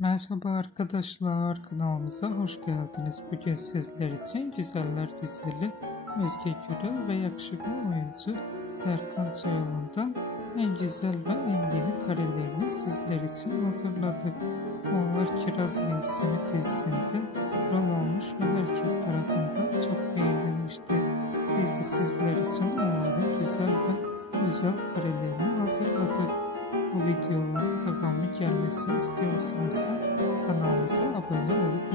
Merhaba arkadaşlar, kanalımıza hoş geldiniz. Bugün sizler için güzeller güzeli Özge Gürel ve yakışıklı oyuncu Serkan Çağlayan'dan en güzel ve en yeni karelerini sizler için hazırladık. Onlar Kiraz Mevsimi dizisinde rol almış ve herkes tarafından çok beğenilmişti. Biz de sizler için onların güzel ve özel karelerini hazırladık. Bu videoların devamı gelmesini istiyorsanız kanalımıza abone olup